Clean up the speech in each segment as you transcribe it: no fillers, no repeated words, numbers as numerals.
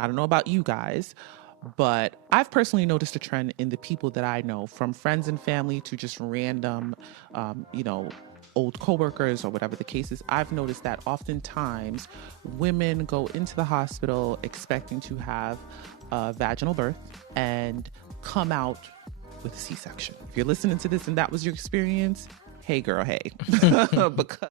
I don't know about you guys, but I've personally noticed a trend in the people that I know, from friends and family to just random, old coworkers or whatever the case is. I've noticed that oftentimes women go into the hospital expecting to have a vaginal birth and come out with a C-section. If you're listening to this and that was your experience, hey girl, hey. Because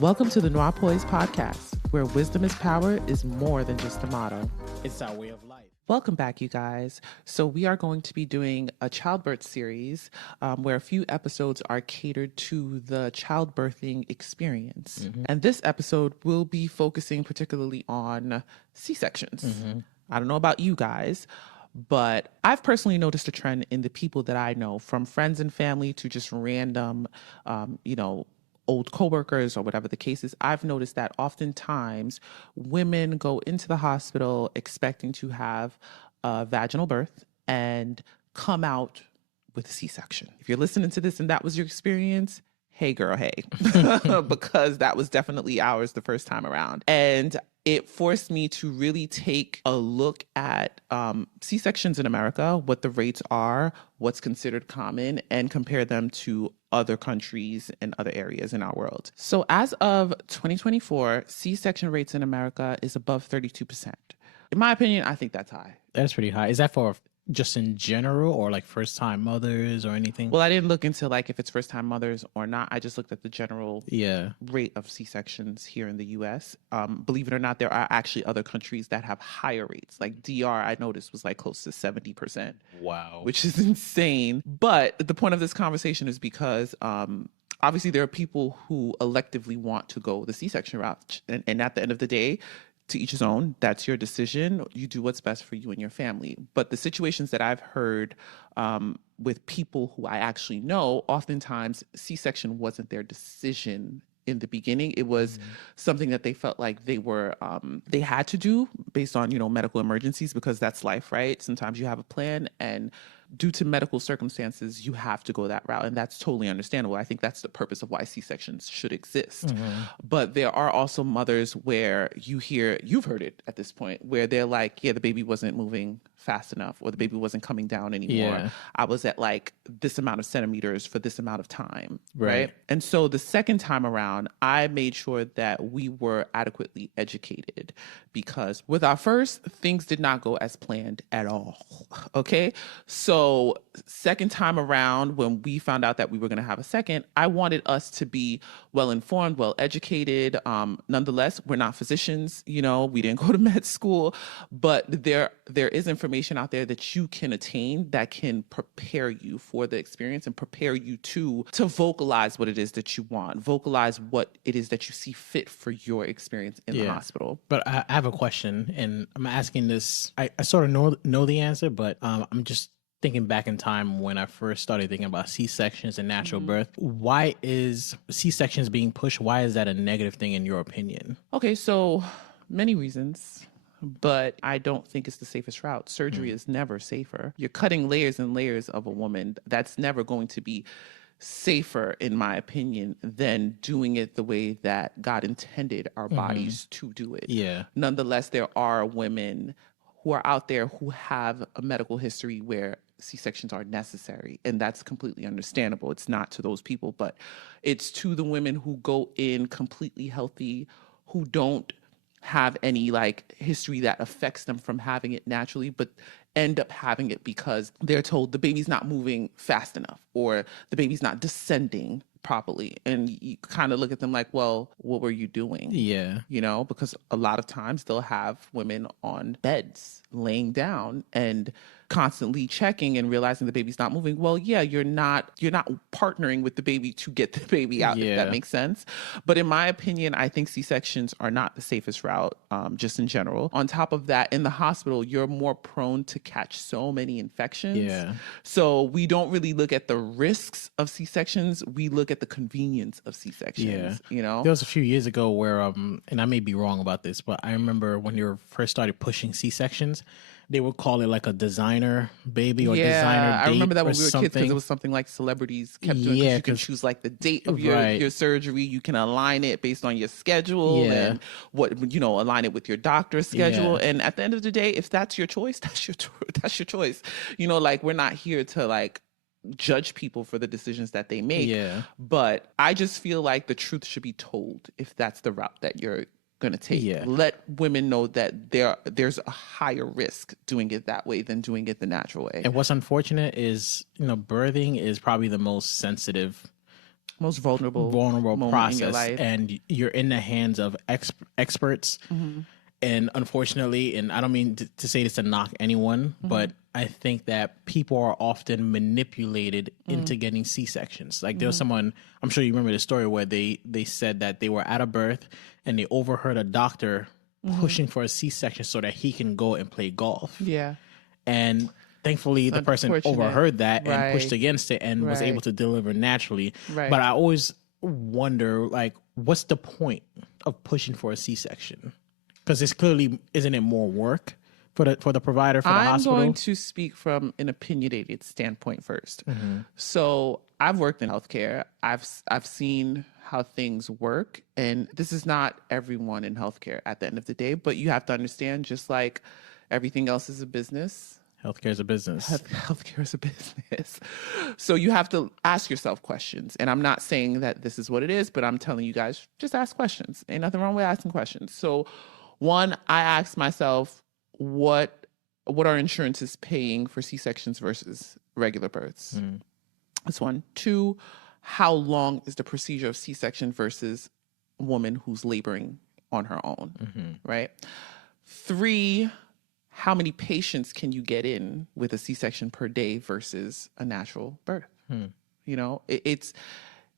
welcome to the NOIRPOISED podcast, where wisdom is power is more than just a motto. It's our way of life. Welcome back, you guys. So we are going to be doing a childbirth series where a few episodes are catered to the childbirthing experience. Mm-hmm. And this episode will be focusing particularly on C-sections. Mm-hmm. I don't know about you guys, but I've personally noticed a trend in the people that I know, from friends and family to just random, old coworkers or whatever the case is. I've noticed that oftentimes women go into the hospital expecting to have a vaginal birth and come out with a C-section. If you're listening to this and that was your experience, hey girl, hey, because that was definitely ours the first time around. And it forced me to really take a look at C-sections in America, what the rates are, what's considered common, and compare them to other countries and other areas in our world. So as of 2024, C-section rates in America is above 32%. In my opinion, I think that's high. That's pretty high. Is that for just in general, or like first time mothers or anything? Well, I didn't look into like if it's first time mothers or not. I just looked at the general rate of C-sections here in the US. Believe it or not, there are actually other countries that have higher rates. Like DR, I noticed, was like close to 70%. Wow. Which is insane. But the point of this conversation is because obviously there are people who electively want to go the C-section route. And at the end of the day, to each his own. That's your decision. You do what's best for you and your family. But the situations that I've heard with people who I actually know, oftentimes C-section wasn't their decision in the beginning. It was something that they felt like they were they had to do based on, medical emergencies, because that's life, right? Sometimes you have a plan, and due to medical circumstances, you have to go that route. And that's totally understandable. I think that's the purpose of why C-sections should exist. Mm-hmm. But there are also mothers where you've heard it at this point, where they're like, yeah, the baby wasn't moving fast enough, or the baby wasn't coming down anymore. Yeah. I was at like this amount of centimeters for this amount of time. Right. And so the second time around, I made sure that we were adequately educated, because with our first, things did not go as planned at all. Okay. So second time around, when we found out that we were going to have a second, I wanted us to be well-informed, well-educated. Nonetheless, we're not physicians, we didn't go to med school, but there is information out there that you can attain that can prepare you for the experience and prepare you to vocalize what it is that you want, vocalize what it is that you see fit for your experience in the hospital. But I have a question, and I'm asking this, I sort of know the answer, but I'm just thinking back in time when I first started thinking about C-sections and natural birth. Why is C-sections being pushed? Why is that a negative thing in your opinion? Okay, so many reasons, but I don't think it's the safest route. Surgery is never safer. You're cutting layers and layers of a woman. That's never going to be safer, in my opinion, than doing it the way that God intended our bodies to do it. Yeah. Nonetheless, there are women who are out there who have a medical history where C-sections are necessary, and that's completely understandable. It's not to those people, but it's to the women who go in completely healthy, who don't have any history that affects them from having it naturally, but end up having it because they're told the baby's not moving fast enough, or the baby's not descending properly. And you kind of look at them like, well, what were you doing? Yeah. Because a lot of times they'll have women on beds laying down and constantly checking and realizing the baby's not moving. Well, yeah, you're not partnering with the baby to get the baby out, if that makes sense. But in my opinion, I think C-sections are not the safest route, just in general. On top of that, in the hospital, you're more prone to catch so many infections. Yeah. So we don't really look at the risks of C-sections. We look at the convenience of C-sections. Yeah. There was a few years ago where, and I may be wrong about this, but I remember when you first started pushing C-sections, they would call it like a designer baby or Yeah, designer I date remember that or when we were kids because something. it was something like celebrities kept doing. Yeah, Because you can 'cause- choose like the date of your, Right. your surgery. You can align it based on your schedule Yeah. and what, align it with your doctor's schedule. Yeah. And at the end of the day, if that's your choice, that's your choice. Like we're not here to like judge people for the decisions that they make. Yeah. But I just feel like the truth should be told if that's the route that you're going to take. Yeah. Let women know that there's a higher risk doing it that way than doing it the natural way. And what's unfortunate is, birthing is probably the most sensitive, most vulnerable moment process, in your life. and you're in the hands of experts. And unfortunately, and I don't mean to say this to knock anyone, but I think that people are often manipulated into getting C-sections. Like there was someone, I'm sure you remember the story where they said that they were at a birth and they overheard a doctor pushing for a C-section so that he can go and play golf. Yeah. And thankfully, the person overheard that and pushed against it and was able to deliver naturally. Right. But I always wonder, like, what's the point of pushing for a C-section? Because it's clearly, isn't it more work for the provider, for the hospital? I'm going to speak from an opinionated standpoint first. So I've worked in healthcare. I've seen how things work, and this is not everyone in healthcare at the end of the day. But you have to understand, just like everything else is a business. Healthcare is a business. Healthcare is a business. So you have to ask yourself questions. And I'm not saying that this is what it is, but I'm telling you guys, just ask questions. Ain't nothing wrong with asking questions. So one, I asked myself, what are insurances paying for C-sections versus regular births? That's one. Two, how long is the procedure of C-section versus a woman who's laboring on her own, right? Three, how many patients can you get in with a C-section per day versus a natural birth?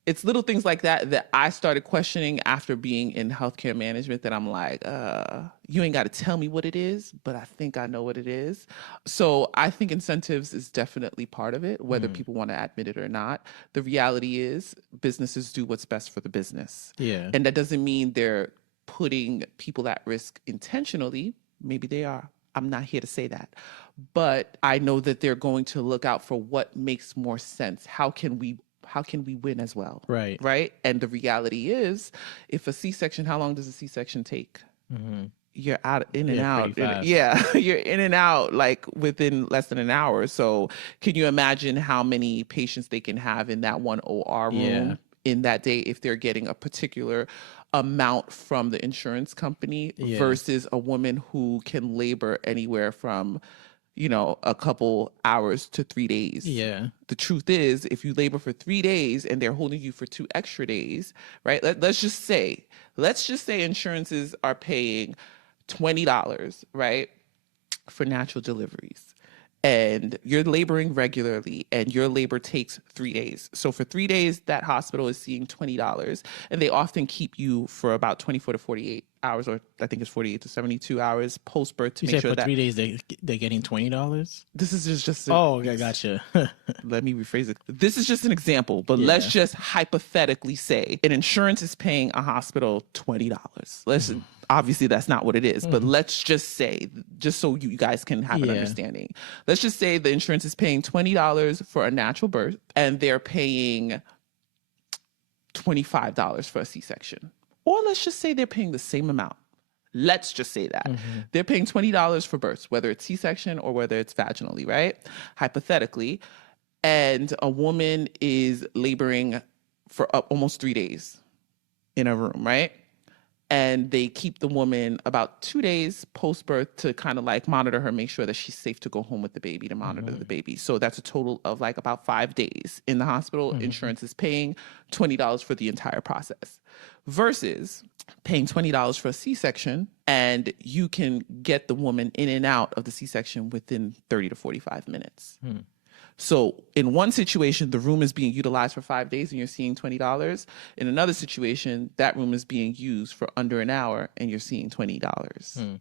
It's little things like that I started questioning after being in healthcare management, that I'm like, you ain't got to tell me what it is, but I think I know what it is. So I think incentives is definitely part of it, whether people want to admit it or not. The reality is businesses do what's best for the business. Yeah. And that doesn't mean they're putting people at risk intentionally. Maybe they are. I'm not here to say that. But I know that they're going to look out for what makes more sense. How can we win as well? Right. Right. And the reality is, if a C-section, how long does a C-section take? You're in and out. You're in and out like within less than an hour. So can you imagine how many patients they can have in that one OR room in that day if they're getting a particular amount from the insurance company versus a woman who can labor anywhere from a couple hours to 3 days. Yeah. The truth is, if you labor for 3 days and they're holding you for 2 extra days, right? Let's just say insurances are paying $20, right, for natural deliveries. And you're laboring regularly and your labor takes 3 days. So for 3 days, that hospital is seeing $20, and they often keep you for about 24 to 48 hours, or I think it's 48 to 72 hours post-birth to make sure for that 3 days they're getting $20. This is just Okay, gotcha. let me rephrase it. This is just an example, but let's just hypothetically say an insurance is paying a hospital $20. Obviously that's not what it is, but let's just say, just so you guys can have an understanding. Let's just say the insurance is paying $20 for a natural birth and they're paying $25 for a C-section. Or let's just say they're paying the same amount. Let's just say that. They're paying $20 for births, whether it's C-section or whether it's vaginally, right? Hypothetically. And a woman is laboring for almost 3 days in a room, right? And they keep the woman about 2 days post-birth to kind of like monitor her, make sure that she's safe to go home with the baby, to monitor the baby. So that's a total of like about 5 days in the hospital. Insurance is paying $20 for the entire process versus paying $20 for a C-section, and you can get the woman in and out of the C-section within 30 to 45 minutes. So in one situation, the room is being utilized for 5 days and you're seeing $20. In another situation, that room is being used for under an hour and you're seeing $20.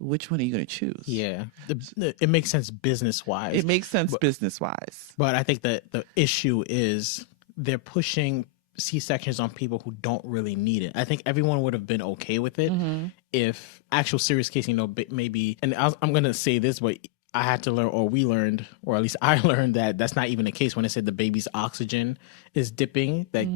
Which one are you going to choose? Yeah. It makes sense business-wise. It makes sense business-wise. But I think that the issue is they're pushing C-sections on people who don't really need it. I think everyone would have been okay with it if actual serious case, maybe, and I'm going to say this, but I had to learn, or we learned, or at least I learned that that's not even the case when it said the baby's oxygen is dipping. That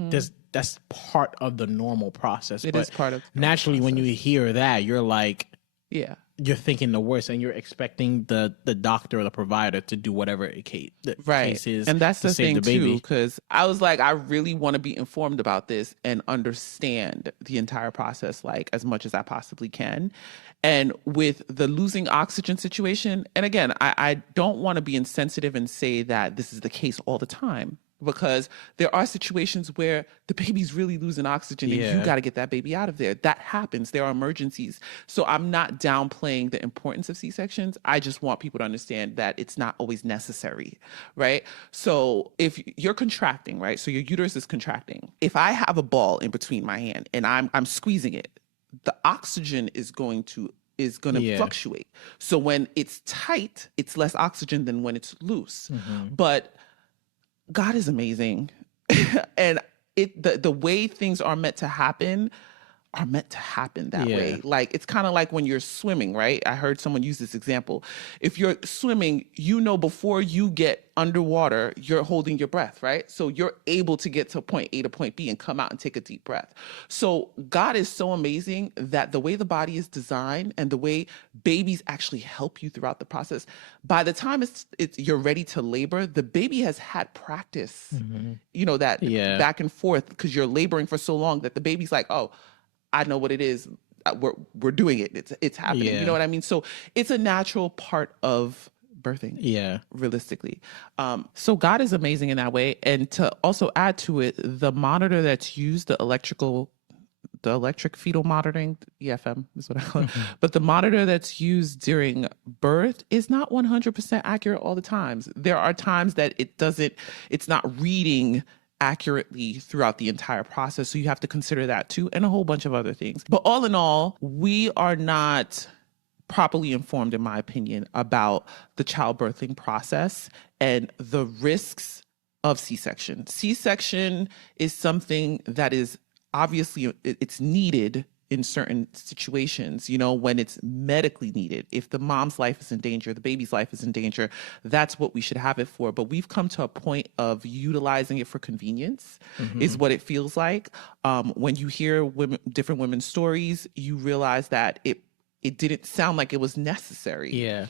that's part of the normal process. It is part of the naturally process. When you hear that, you're like, yeah, you're thinking the worst, and you're expecting the doctor or the provider to do whatever the case is. And that's the thing too, baby. because I was like, I really want to be informed about this and understand the entire process, like as much as I possibly can. And with the losing oxygen situation, and again, I don't want to be insensitive and say that this is the case all the time, because there are situations where the baby's really losing oxygen and you got to get that baby out of there. That happens. There are emergencies. So I'm not downplaying the importance of C-sections. I just want people to understand that it's not always necessary, right? So if you're contracting, right? So your uterus is contracting. If I have a ball in between my hand and I'm squeezing it, the oxygen is going to fluctuate. So when it's tight, it's less oxygen than when it's loose. But God is amazing. And the way things are meant to happen that way. Like, it's kind of like when you're swimming, right? I heard someone use this example. If you're swimming, before you get underwater, you're holding your breath, right? So you're able to get to point A to point B and come out and take a deep breath. So God is so amazing that the way the body is designed and the way babies actually help you throughout the process, by the time you're ready to labor, the baby has had practice, that back and forth, because you're laboring for so long that the baby's like, oh, I know what it is. We're doing it. It's happening. You know what I mean? So it's a natural part of birthing. Yeah. Realistically. So God is amazing in that way. And to also add to it, the monitor that's used, the electric fetal monitoring, EFM is what I call it. But the monitor that's used during birth is not 100% accurate all the times. There are times that it's not reading accurately throughout the entire process. So you have to consider that too, and a whole bunch of other things. But all in all, we are not properly informed, in my opinion, about the childbirthing process and the risks of C-section. C-section is something that is obviously, it's needed in certain situations, when it's medically needed. If the mom's life is in danger, the baby's life is in danger, that's what we should have it for. But we've come to a point of utilizing it for convenience, is what it feels like. When you hear different women's stories, you realize that it didn't sound like it was necessary. Yeah.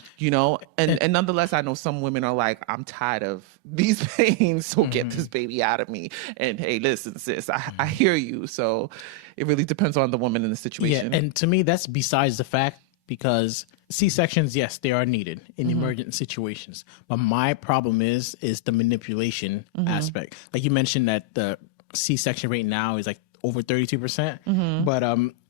And nonetheless, I know some women are like, I'm tired of these pains, so get this baby out of me. And hey, listen, sis, I hear you. So it really depends on the woman in the situation. Yeah, and to me, that's besides the fact, because C-sections, yes, they are needed in emergent situations. But my problem is the manipulation aspect. Like you mentioned that the C-section rate now is like over 32%. But,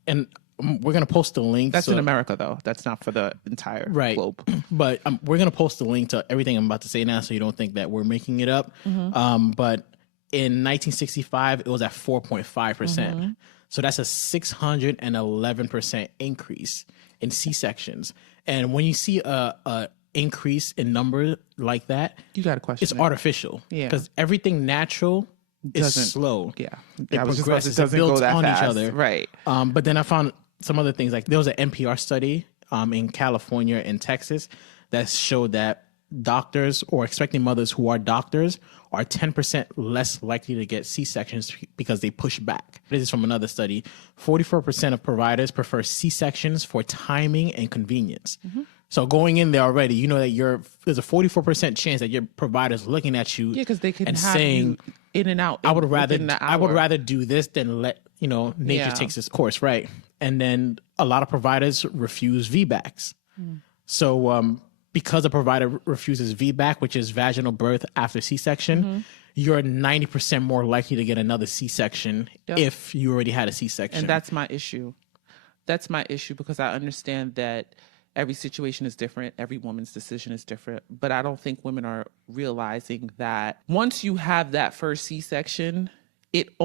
and we're going to post a link. That's in America, though. That's not for the entire globe. But we're going to post a link to everything I'm about to say now, so you don't think that we're making it up. But in 1965, it was at 4.5%. So that's a 611% increase in C-sections. And when you see a increase in number like that, you got to question it's artificial. Yeah. Because everything natural is slow. Yeah. It progresses. It builds on each other. Right. But then I found some other things. Like there was an NPR study in California and Texas that showed that doctors or expecting mothers who are doctors are 10% less likely to get C-sections because they push back. This is from another study. 44% of providers prefer C-sections for timing and convenience. So going in there already, you know that there's a 44% chance that your provider's looking at you, because they can and have saying, you in and out. I would rather do this than let nature takes its course, right? And then a lot of providers refuse VBACs. So because a provider refuses VBAC, which is vaginal birth after C-section, you're 90% more likely to get another C-section if you already had a C-section. And that's my issue. That's my issue, because I understand that every situation is different. Every woman's decision is different. But I don't think women are realizing that once you have that first C-section, it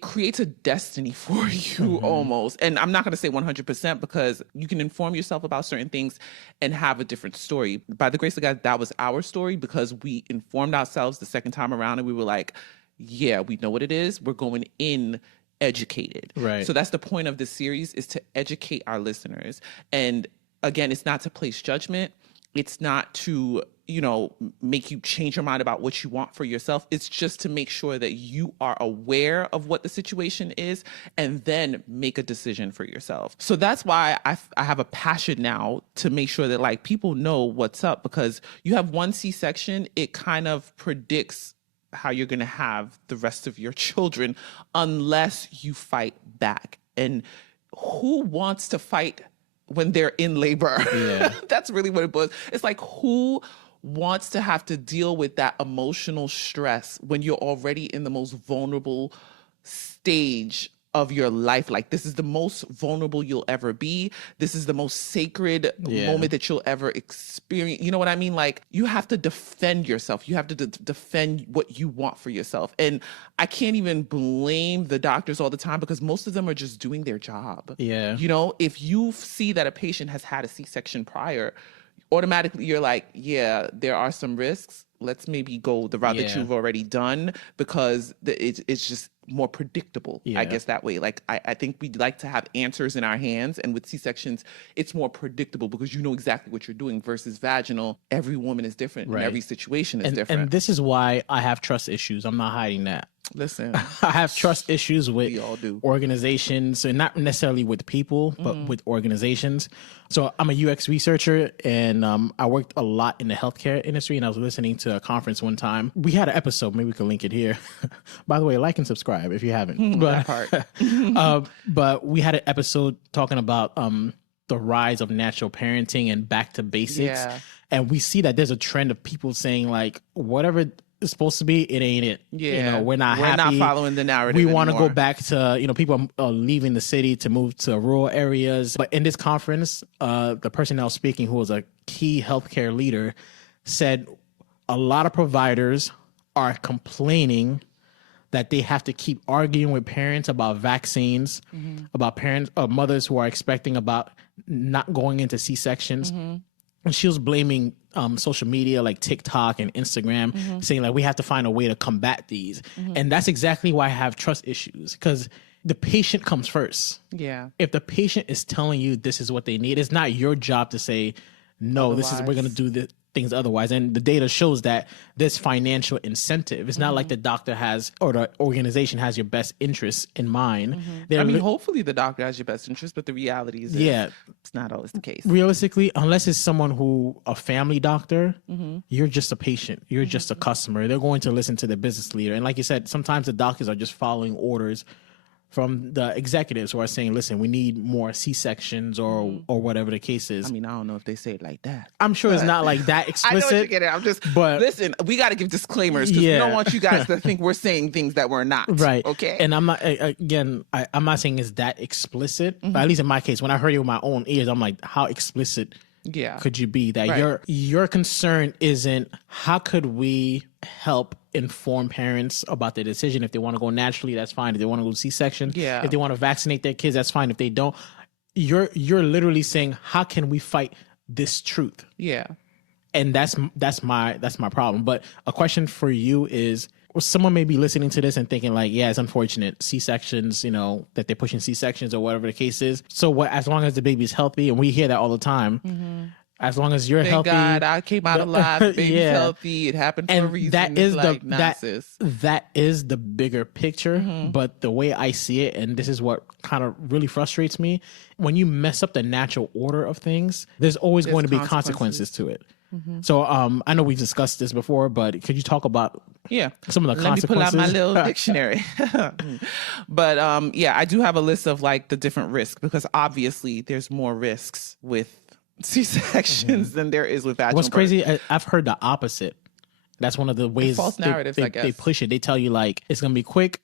creates a destiny for you almost. And I'm not going to say 100%, because you can inform yourself about certain things and have a different story. By the grace of God, that was our story, because we informed ourselves the second time around and we were like, yeah, we know what it is. We're going in educated. Right. So that's the point of this series, is to educate our listeners. And again, it's not to place judgment. It's not to, make you change your mind about what you want for yourself. It's just to make sure that you are aware of what the situation is and then make a decision for yourself. So that's why I have a passion now to make sure that like people know what's up, because you have one C-section, it kind of predicts how you're going to have the rest of your children unless you fight back. And who wants to fight when they're in labor? Yeah. That's really what it was. It's like, who wants to have to deal with that emotional stress when you're already in the most vulnerable stage of your life? Like, this is the most vulnerable you'll ever be. This is the most sacred moment that you'll ever experience. You know what I mean? Like, you have to defend yourself. You have to defend what you want for yourself. And I can't even blame the doctors all the time, because most of them are just doing their job. Yeah. If you see that a patient has had a C-section prior, automatically you're like, yeah, there are some risks. Let's maybe go the route that you've already done, because it's just more predictable, I guess, that way. Like, I think we'd like to have answers in our hands. And with C-sections, it's more predictable because you know exactly what you're doing, versus vaginal. Every woman is different. Right. And every situation is different. And this is why I have trust issues. I'm not hiding that. Listen, I have trust issues with we all do. Organizations, and not necessarily with people, but with organizations. So I'm a UX researcher, and I worked a lot in the healthcare industry, and I was listening to a conference one time. We had an episode, maybe we can link it here. By the way, like and subscribe if you haven't. That part. But we had an episode talking about the rise of natural parenting and back to basics. Yeah. And we see that there's a trend of people saying, like, whatever it's supposed to be, it ain't it. Yeah. We're not We're happy. not following the narrative. We want to anymore. go back to, people are leaving the city to move to rural areas. But in this conference, the person that was speaking, who was a key healthcare leader, said a lot of providers are complaining that they have to keep arguing with parents about vaccines, about parents, mothers who are expecting, about not going into C-sections. And she was blaming social media like TikTok and Instagram, saying like, we have to find a way to combat these. And that's exactly why I have trust issues, because the patient comes first. Yeah. If the patient is telling you this is what they need, it's not your job to say, no, we're going to do the things otherwise. And the data shows that there's financial incentive. It's not like the doctor has, or the organization has your best interests in mind. Hopefully the doctor has your best interest, but the reality is it's not always the case. Realistically, unless it's someone a family doctor, you're just a patient. You're just a customer. They're going to listen to the business leader. And like you said, sometimes the doctors are just following orders from the executives who are saying, listen, we need more C-sections or whatever the case is. I mean, I don't know if they say it like that. I'm sure it's not like that explicit. I know what you get it. I'm just, listen, we got to give disclaimers, because we don't want you guys to think we're saying things that we're not. Right. Okay. And I'm not, again, I'm not saying it's that explicit, but at least in my case, when I heard it with my own ears, I'm like, how explicit could you be? That your concern isn't, how could we help inform parents about their decision? If they want to go naturally, that's fine. If they want to go C-section, if they want to vaccinate their kids, that's fine. If they don't, you're literally saying, how can we fight this truth? Yeah. And that's my problem. But a question for you is, someone may be listening to this and thinking like, yeah, it's unfortunate, C-sections, that they're pushing C-sections or whatever the case is. So what, as long as the baby's healthy, and we hear that all the time, as long as you're healthy. Thank God I came out alive, the baby's healthy, it happened for a reason. That is nonsense. That is the bigger picture, but the way I see it, and this is what kind of really frustrates me, when you mess up the natural order of things, there's always going to be consequences to it. So I know we've discussed this before, but could you talk about some of the consequences? Let me pull out my little dictionary. But I do have a list of like the different risks, because obviously there's more risks with C-sections than there is with vaginal What's birth. crazy, I've heard the opposite. That's one of the ways false narratives, I guess. They push it. They tell you like, it's going to be quick.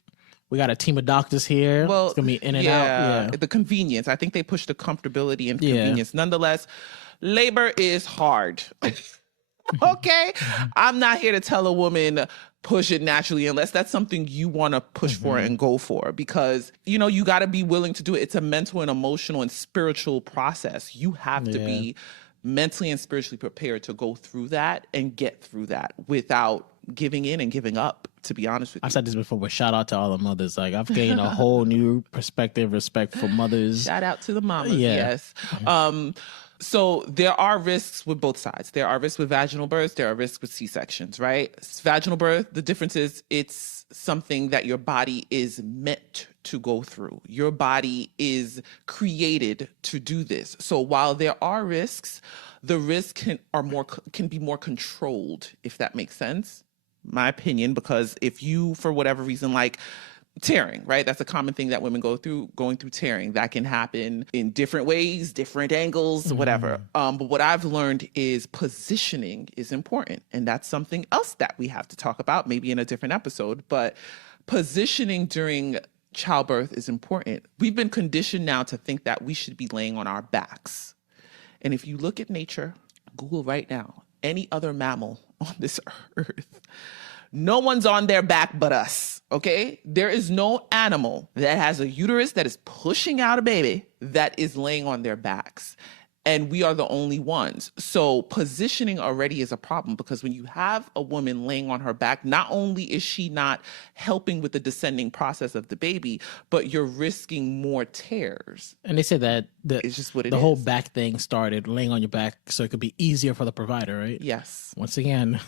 We got a team of doctors here. Well, it's going to be in and out. Yeah. The convenience. I think they push the comfortability and convenience. Nonetheless, labor is hard. Okay? I'm not here to tell a woman push it naturally unless that's something you want to push for and go for, because you got to be willing to do it. It's a mental and emotional and spiritual process. You have to be mentally and spiritually prepared to go through that and get through that without giving in and giving up, to be honest with you. I've said this before, but shout out to all the mothers. Like, I've gained a whole new perspective, respect for mothers. Shout out to the mamas, Yeah. yes. So there are risks with both sides. There are risks with vaginal births. There are risks with C-sections, right? Vaginal birth, the difference is it's something that your body is meant to go through. Your body is created to do this. So while there are risks, the risks can be more controlled, if that makes sense. My opinion, because if you, for whatever reason, like tearing, right? That's a common thing that women going through tearing. That can happen in different ways, different angles, whatever. But what I've learned is positioning is important. And that's something else that we have to talk about, maybe in a different episode. But positioning during childbirth is important. We've been conditioned now to think that we should be laying on our backs. And if you look at nature, Google right now, any other mammal on this earth, no one's on their back but us, okay? There is no animal that has a uterus that is pushing out a baby that is laying on their backs. And we are the only ones. So positioning already is a problem, because when you have a woman laying on her back, not only is she not helping with the descending process of the baby, but you're risking more tears. And they said that It's just what it the is. whole back thing started laying on your back so it could be easier for the provider, right? Yes. Once again.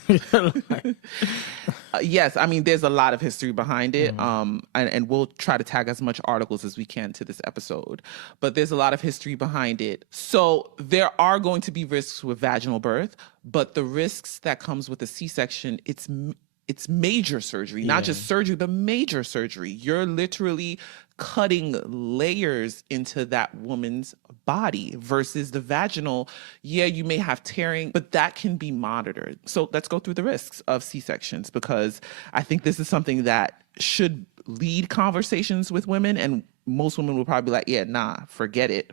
Yes, I mean, there's a lot of history behind it, and we'll try to tag as much articles as we can to this episode, but there's a lot of history behind it. So there are going to be risks with vaginal birth, but the risks that comes with a C-section, it's major surgery, not just surgery, but major surgery. You're literally cutting layers into that woman's body versus the vaginal. Yeah, you may have tearing, but that can be monitored. So let's go through the risks of C-sections, because I think this is something that should lead conversations with women, and most women will probably be like, yeah, nah, forget it.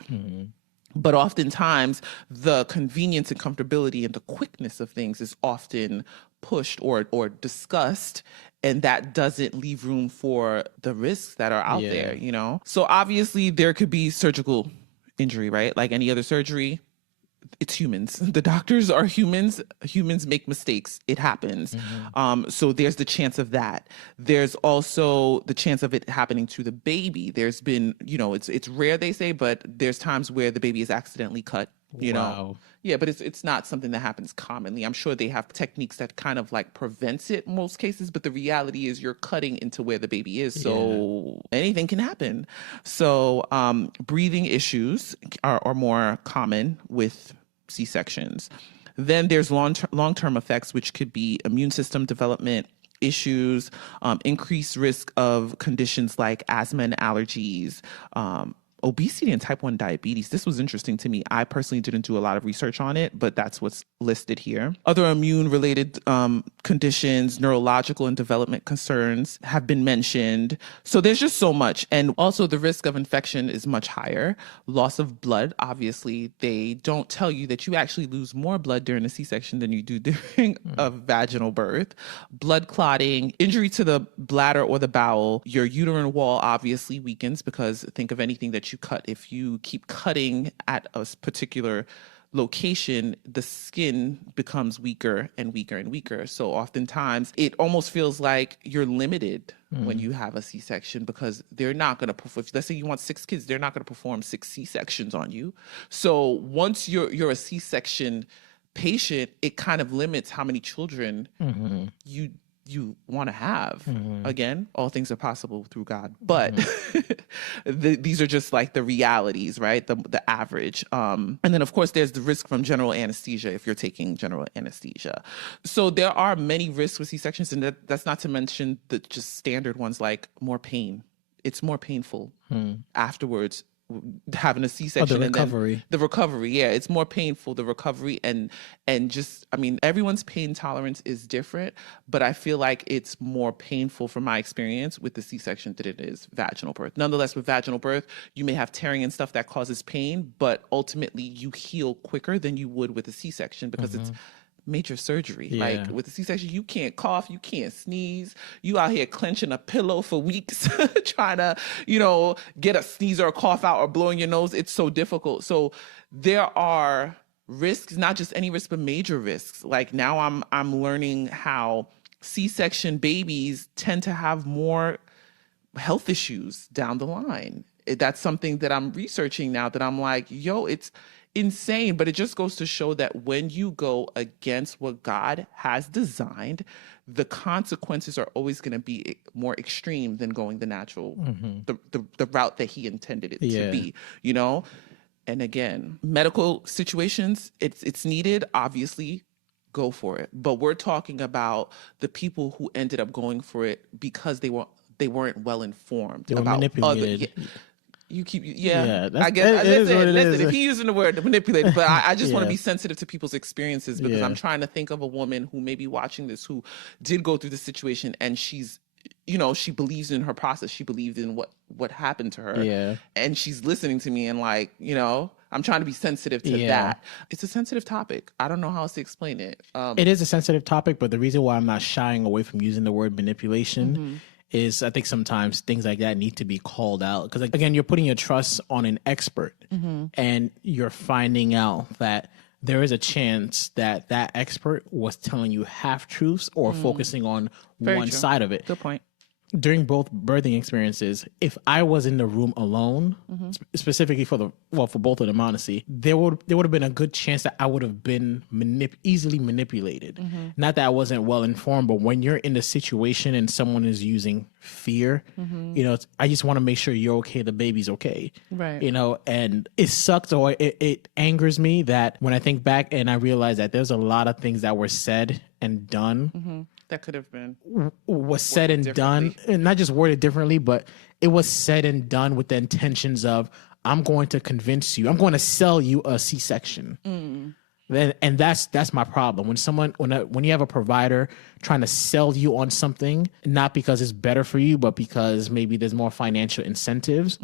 But oftentimes the convenience and comfortability and the quickness of things is often pushed or discussed, and that doesn't leave room for the risks that are out there, you know? So obviously there could be surgical injury, right? Like any other surgery. It's humans. The doctors are humans. Humans make mistakes. It happens. So there's the chance of that. There's also the chance of it happening to the baby. There's been, you know, it's rare, they say, but there's times where the baby is accidentally cut, you know? Yeah, but it's not something that happens commonly. I'm sure they have techniques that kind of like prevents it in most cases, but the reality is you're cutting into where the baby is. So anything can happen. So breathing issues are more common with C-sections. Then there's long-term effects, which could be immune system development issues, increased risk of conditions like asthma and allergies, obesity and type 1 diabetes. This was interesting to me. I personally didn't do a lot of research on it, but that's what's listed here. Other immune-related conditions, neurological and development concerns have been mentioned. So there's just so much. And also the risk of infection is much higher. Loss of blood, obviously. They don't tell you that you actually lose more blood during a C-section than you do during a vaginal birth. Blood clotting, injury to the bladder or the bowel. Your uterine wall obviously weakens, because think of anything that you cut. If you keep cutting at a particular location, the skin becomes weaker and weaker and weaker. So oftentimes it almost feels like you're limited when you have a C-section, because they're not going to perform. Let's say you want 6 kids, they're not going to perform 6 C-sections on you. So once you're a C-section patient, it kind of limits how many children you want to have. Again, all things are possible through God, but these are just like the realities, right? The average. And then of course there's the risk from general anesthesia if you're taking general anesthesia. So there are many risks with C-sections, and that's not to mention the just standard ones like more pain. It's more painful afterwards, having a C-section. The recovery. The recovery, yeah, it's more painful, the recovery, and just, I mean, everyone's pain tolerance is different, but I feel like it's more painful from my experience with the C-section than it is vaginal birth. Nonetheless, with vaginal birth, you may have tearing and stuff that causes pain, but ultimately you heal quicker than you would with a C-section, because it's major surgery. Like with a C-section, you can't cough, you can't sneeze. You out here clenching a pillow for weeks trying to, you know, get a sneeze or a cough out or blowing your nose. It's so difficult. So there are risks, not just any risk, but major risks. Like now I'm learning how C-section babies tend to have more health issues down the line. That's something that I'm researching now, that I'm like, yo, it's insane. But it just goes to show that when you go against what God has designed, the consequences are always going to be more extreme than going the natural, the route that he intended it to be, you know? And again, medical situations, it's needed, obviously, go for it. But we're talking about the people who ended up going for it because they weren't well informed They were about manipulated. You keep, I guess. Listen, if is. he using the word manipulated, but I just want to Yeah. be sensitive to people's experiences, because I'm trying to think of a woman who may be watching this, who did go through the situation, and she's, you know, she believes in her process. She believed in what happened to her. Yeah. And she's listening to me, and like, you know, I'm trying to be sensitive to that. It's a sensitive topic. I don't know how else to explain it. It is a sensitive topic, but the reason why I'm not shying away from using the word manipulation is I think sometimes things like that need to be called out. Because again, you're putting your trust on an expert, and you're finding out that there is a chance that that expert was telling you half truths or focusing on one side of it. Good point. During both birthing experiences, if I was in the room alone, specifically for both of them, honestly, there would have been a good chance that I would have been easily manipulated. Not that I wasn't well informed, but when you're in the situation and someone is using fear, you know, I just want to make sure you're okay, the baby's okay, Right? You know, and it sucks, or it angers me that when I think back and I realize that there's a lot of things that were said and done. That could have been Was said and done, and not just worded differently, but it was said and done with the intentions of, I'm going to convince you, I'm going to sell you a C-section. And that's my problem. When you have a provider trying to sell you on something, not because it's better for you, but because maybe there's more financial incentives.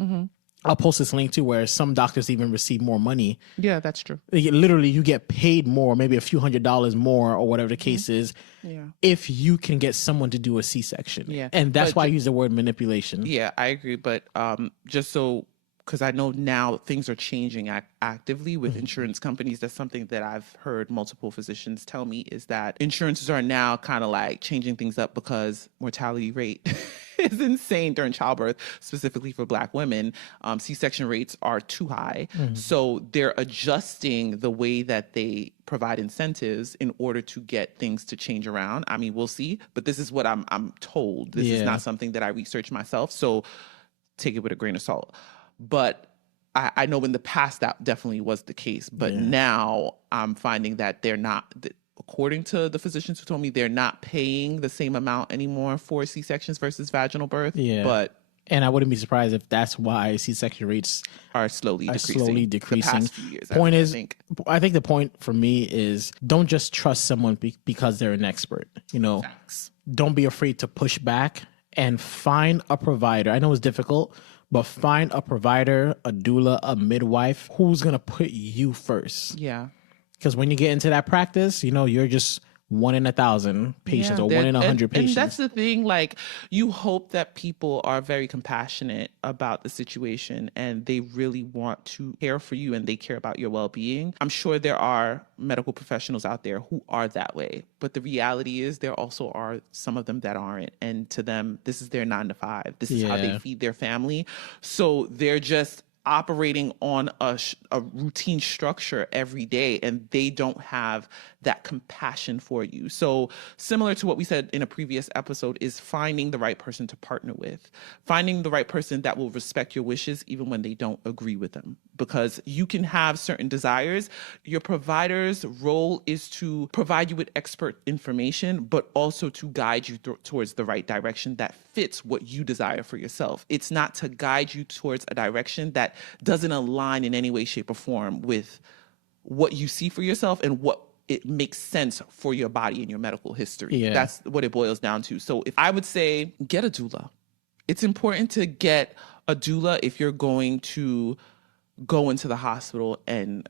I'll post this link too, where some doctors even receive more money. Yeah, that's true. Literally, you get paid more, maybe a few $100s more, or whatever the case is, if you can get someone to do a C-section. Yeah. And that's why I use the word manipulation. Yeah, I agree. But just so, because I know now things are changing actively with insurance companies. That's something that I've heard multiple physicians tell me, is that insurances are now kind of like changing things up because mortality rate is insane during childbirth, specifically for Black women. C-section rates are too high. So they're adjusting the way that they provide incentives in order to get things to change around. I mean, we'll see, but this is what I'm told. This is not something that I researched myself. So take it with a grain of salt. But I know in the past that definitely was the case. But now I'm finding that they're not, according to the physicians who told me, they're not paying the same amount anymore for C-sections versus vaginal birth. But and I wouldn't be surprised if that's why C-section rates are slowly decreasing. The past few years, I think the point for me is, don't just trust someone because they're an expert. You know, don't be afraid to push back and find a provider. I know it's difficult, but find a provider, a doula, a midwife who's going to put you first. Yeah. Because when you get into that practice, you know, you're just 1 in 1,000 patients or 1 in 100 patients. And that's the thing. Like, you hope that people are very compassionate about the situation and they really want to care for you and they care about your well-being. I'm sure there are medical professionals out there who are that way. But the reality is there also are some of them that aren't. And to them, this is their 9 to 5. This is how they feed their family. So they're just operating on a routine structure every day, and they don't have that compassion for you. So similar to what we said in a previous episode, is finding the right person to partner with, finding the right person that will respect your wishes even when they don't agree with them, because you can have certain desires. Your provider's role is to provide you with expert information, but also to guide you towards the right direction that fits what you desire for yourself. It's not to guide you towards a direction that doesn't align in any way, shape, or form with what you see for yourself and what it makes sense for your body and your medical history. Yeah. That's what it boils down to. So if I would say, get a doula. It's important to get a doula if you're going to go into the hospital and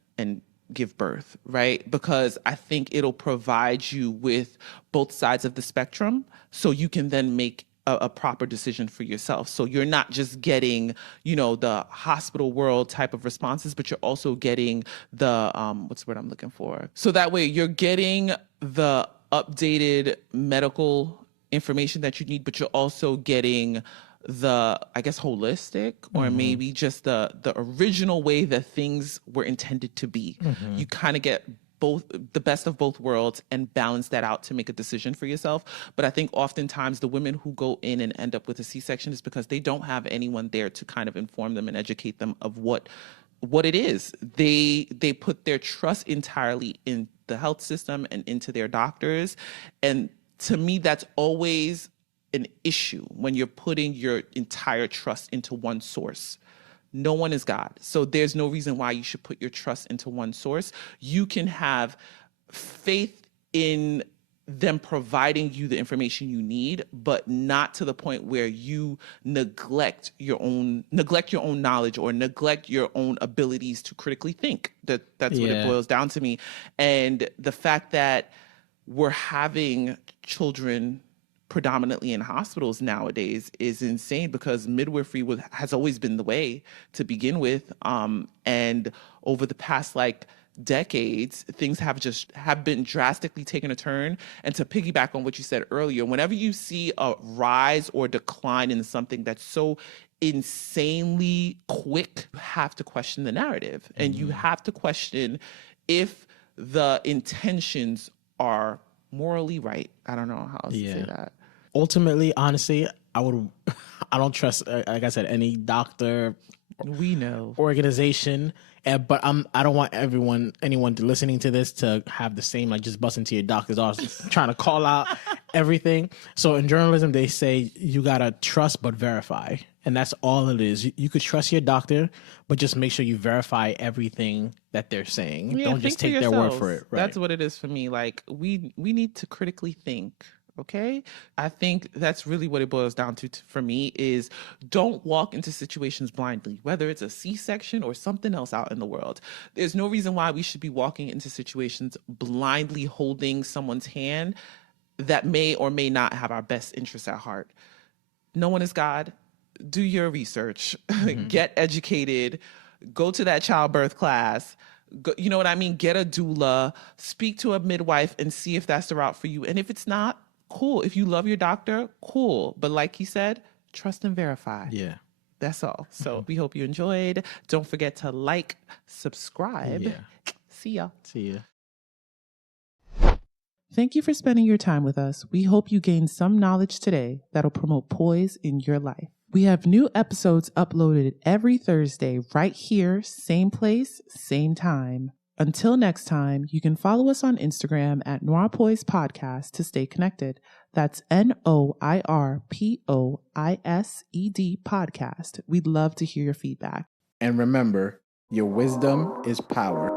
give birth, right? Because I think it'll provide you with both sides of the spectrum, so you can then make a proper decision for yourself. So you're not just getting, you know, the hospital world type of responses, but you're also getting the, what's the word I'm looking for? So that way you're getting the updated medical information that you need, but you're also getting the, I guess, holistic or maybe just the original way that things were intended to be. You kind of get both, the best of both worlds, and balance that out to make a decision for yourself. But I think oftentimes the women who go in and end up with a C-section is because they don't have anyone there to kind of inform them and educate them of what it is. They put their trust entirely in the health system and into their doctors. And to me, that's always an issue when you're putting your entire trust into one source. No one is God. So there's no reason why you should put your trust into one source. You can have faith in them providing you the information you need, but not to the point where you neglect your own knowledge or neglect your own abilities to critically think. That's what it boils down to me. And the fact that we're having children predominantly in hospitals nowadays is insane, because midwifery has always been the way to begin with. And over the past decades, things have been drastically taken a turn. And to piggyback on what you said earlier, whenever you see a rise or decline in something that's so insanely quick, you have to question the narrative, and you have to question if the intentions are morally right. I don't know how else to say that. Ultimately, honestly, I don't trust, like I said, any doctor, we know, organization. But I don't want anyone listening to this to have the same, just bust into your doctor's office trying to call out everything. So in journalism, they say you gotta trust but verify, and that's all it is. You could trust your doctor, but just make sure you verify everything that they're saying. Don't just take their word for it. Right? That's what it is for me. We need to critically think. Okay. I think that's really what it boils down to for me is don't walk into situations blindly, whether it's a C-section or something else out in the world. There's no reason why we should be walking into situations blindly holding someone's hand that may or may not have our best interests at heart. No one is God. Do your research, get educated, go to that childbirth class. You know what I mean? Get a doula, speak to a midwife and see if that's the route for you. And if it's not, cool. If you love your doctor, cool. But like he said, trust and verify. Yeah. That's all. So we hope you enjoyed. Don't forget to subscribe. Yeah. See ya. See ya. Thank you for spending your time with us. We hope you gained some knowledge today that'll promote poise in your life. We have new episodes uploaded every Thursday right here, same place, same time. Until next time, you can follow us on Instagram at NOIRPOISED Podcast to stay connected. That's NOIRPOISED Podcast. We'd love to hear your feedback. And remember, your wisdom is power.